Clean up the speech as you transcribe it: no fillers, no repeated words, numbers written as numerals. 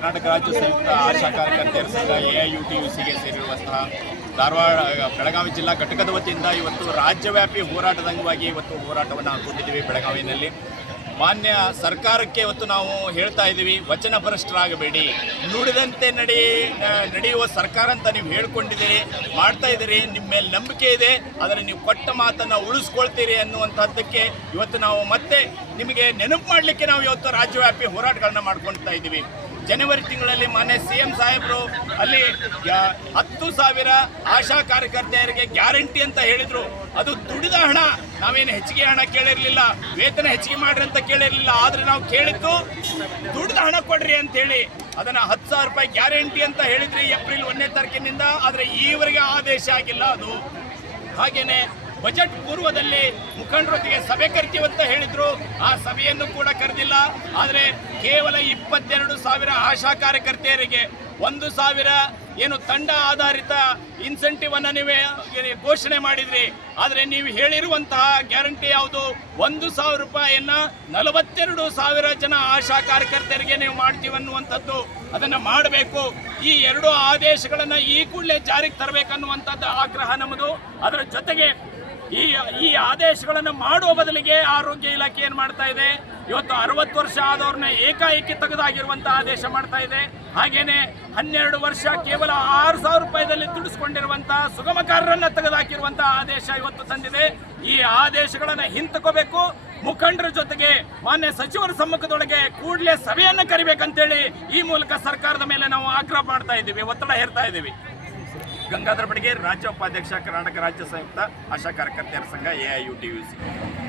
ಕರ್ನಾಟಕ ರಾಜ್ಯ ಸಂಯುಕ್ತ ಆಶಾ ಕಾರ್ಯಕರ್ತೆಯರ ಸಂಘ AIUTUCಗೆ ಸೇರಿರುವಂತಹ ಧಾರವಾಡ ಬೆಳಗಾವಿ ಜಿಲ್ಲಾ ಘಟಕದ ವತಿಯಿಂದ ಇವತ್ತು ರಾಜ್ಯವ್ಯಾಪಿ ಹೋರಾಟದ ಅಂಗವಾಗಿ ಇವತ್ತು ಹೋರಾಟವನ್ನು ಹಾಕೊಂಡಿದ್ದೀವಿ. ಬೆಳಗಾವಿಯಲ್ಲಿ ಮಾನ್ಯ ಸರ್ಕಾರಕ್ಕೆ ಇವತ್ತು ನಾವು ಹೇಳ್ತಾ ಇದ್ದೀವಿ, ವಚನಭ್ರಷ್ಟರಾಗಬೇಡಿ, ನುಡಿದಂತೆ ನಡೆಯುವ ಸರ್ಕಾರ ಅಂತ ನೀವು ಹೇಳ್ಕೊಂಡಿದ್ದೀರಿ, ಮಾಡ್ತಾ ಇದ್ದೀರಿ, ನಿಮ್ಮ ಮೇಲೆ ನಂಬಿಕೆ ಇದೆ, ಆದರೆ ನೀವು ಕೊಟ್ಟ ಮಾತನ್ನು ಉಳಿಸ್ಕೊಳ್ತೀರಿ ಅನ್ನುವಂಥದ್ದಕ್ಕೆ ಇವತ್ತು ನಾವು ಮತ್ತೆ ನಿಮಗೆ ನೆನಪು ಮಾಡಲಿಕ್ಕೆ ನಾವು ಇವತ್ತು ರಾಜ್ಯವ್ಯಾಪಿ ಹೋರಾಟಗಳನ್ನ ಮಾಡ್ಕೊಳ್ತಾ ಇದ್ದೀವಿ. ಜನವರಿ ತಿಂಗಳಲ್ಲಿ ಮಾನ್ಯ CM ಸಾಹೇಬರು ಅಲ್ಲಿ 10,000 ಆಶಾ ಕಾರ್ಯಕರ್ತೆಯರಿಗೆ ಗ್ಯಾರಂಟಿ ಅಂತ ಹೇಳಿದರು. ಅದು ದುಡಿದ ಹಣ, ನಾವೇನು ಹೆಚ್ಚಿಗೆ ಹಣ ಕೇಳಿರಲಿಲ್ಲ, ವೇತನ ಹೆಚ್ಚಿಗೆ ಮಾಡ್ರಿ ಅಂತ ಕೇಳಿರಲಿಲ್ಲ. ಆದರೆ ನಾವು ಕೇಳಿದ್ದು ದುಡಿದ ಹಣ ಕೊಡ್ರಿ ಅಂತೇಳಿ ಅದನ್ನು 10,000 ರೂಪಾಯಿ ಗ್ಯಾರಂಟಿ ಅಂತ ಹೇಳಿದ್ರಿ ಏಪ್ರಿಲ್ 1ನೇ ತಾರೀಕಿನಿಂದ. ಆದರೆ ಈವರೆಗೆ ಆದೇಶ ಆಗಿಲ್ಲ. ಅದು ಹಾಗೇನೆ ಬಜೆಟ್ ಪೂರ್ವದಲ್ಲಿ ಮುಖಂಡರೊಂದಿಗೆ ಸಭೆ ಕರಿತೀವಿ ಅಂತ ಹೇಳಿದ್ರು, ಆ ಸಭೆಯನ್ನು ಕೂಡ ಕರೆದಿಲ್ಲ. ಆದರೆ ಕೇವಲ 22,000 ಆಶಾ ಕಾರ್ಯಕರ್ತೆಯರಿಗೆ 1,000 ಏನು ತಂಡ ಆಧಾರಿತ ಇನ್ಸೆಂಟಿವ್ ಅನ್ನು ನೀವೇ ಘೋಷಣೆ ಮಾಡಿದ್ರಿ. ಆದರೆ ನೀವು ಹೇಳಿರುವಂತಹ ಗ್ಯಾರಂಟಿ ಯಾವುದು? 1,000 ರೂಪಾಯಿಯನ್ನ 42,000 ಜನ ಆಶಾ ಕಾರ್ಯಕರ್ತೆಯರಿಗೆ ನೀವು ಮಾಡ್ತೀವಿ ಅನ್ನುವಂಥದ್ದು. ಅದನ್ನು ಮಾಡಬೇಕು. ಈ 2 ಆದೇಶಗಳನ್ನು ಈ ಕೂಡಲೇ ಜಾರಿಗೆ ತರಬೇಕನ್ನುವಂಥದ್ದು ಆಗ್ರಹ ನಮ್ಮದು. ಅದರ ಜೊತೆಗೆ ಈ ಆದೇಶಗಳನ್ನು ಮಾಡುವ ಬದಲಿಗೆ ಆರೋಗ್ಯ ಇಲಾಖೆ ಏನು ಮಾಡ್ತಾ ಇದೆ, ಇವತ್ತು 60 ವರ್ಷ ಆದವ್ರನ್ನ ಏಕಾಏಕಿ ತೆಗೆದಾಗಿರುವಂಥ ಆದೇಶ ಮಾಡ್ತಾ ಇದೆ. ಹಾಗೇನೆ 12 ವರ್ಷ ಕೇವಲ 6,000 ರೂಪಾಯಿದಲ್ಲಿ ದುಡಿಸ್ಕೊಂಡಿರುವಂಥ ಸುಗಮಕಾರರನ್ನ ತೆಗೆದುಹಾಕಿರುವಂಥ ಆದೇಶ ಇವತ್ತು ತಂದಿದೆ. ಈ ಆದೇಶಗಳನ್ನು ಹಿಂತಕೋಬೇಕು. ಮುಖಂಡರ ಜೊತೆಗೆ ಮಾನ್ಯ ಸಚಿವರ ಸಮ್ಮುಖದೊಳಗೆ ಕೂಡಲೇ ಸಭೆಯನ್ನು ಕರಿಬೇಕಂತೇಳಿ ಈ ಮೂಲಕ ಸರ್ಕಾರದ ಮೇಲೆ ನಾವು ಆಗ್ರಹ ಮಾಡ್ತಾ ಇದ್ದೀವಿ, ಒತ್ತಡ ಹೇರ್ತಾ ಇದ್ದೀವಿ. ಗಂಗಾಧರ ಬಡಿಗೇರ್, ರಾಜ್ಯ ಉಪಾಧ್ಯಕ್ಷ, ಕರ್ನಾಟಕ ರಾಜ್ಯ ಸಂಯುಕ್ತ ಆಶಾ ಕಾರ್ಯಕರ್ತೆಯರ ಸಂಘ AIUTUC.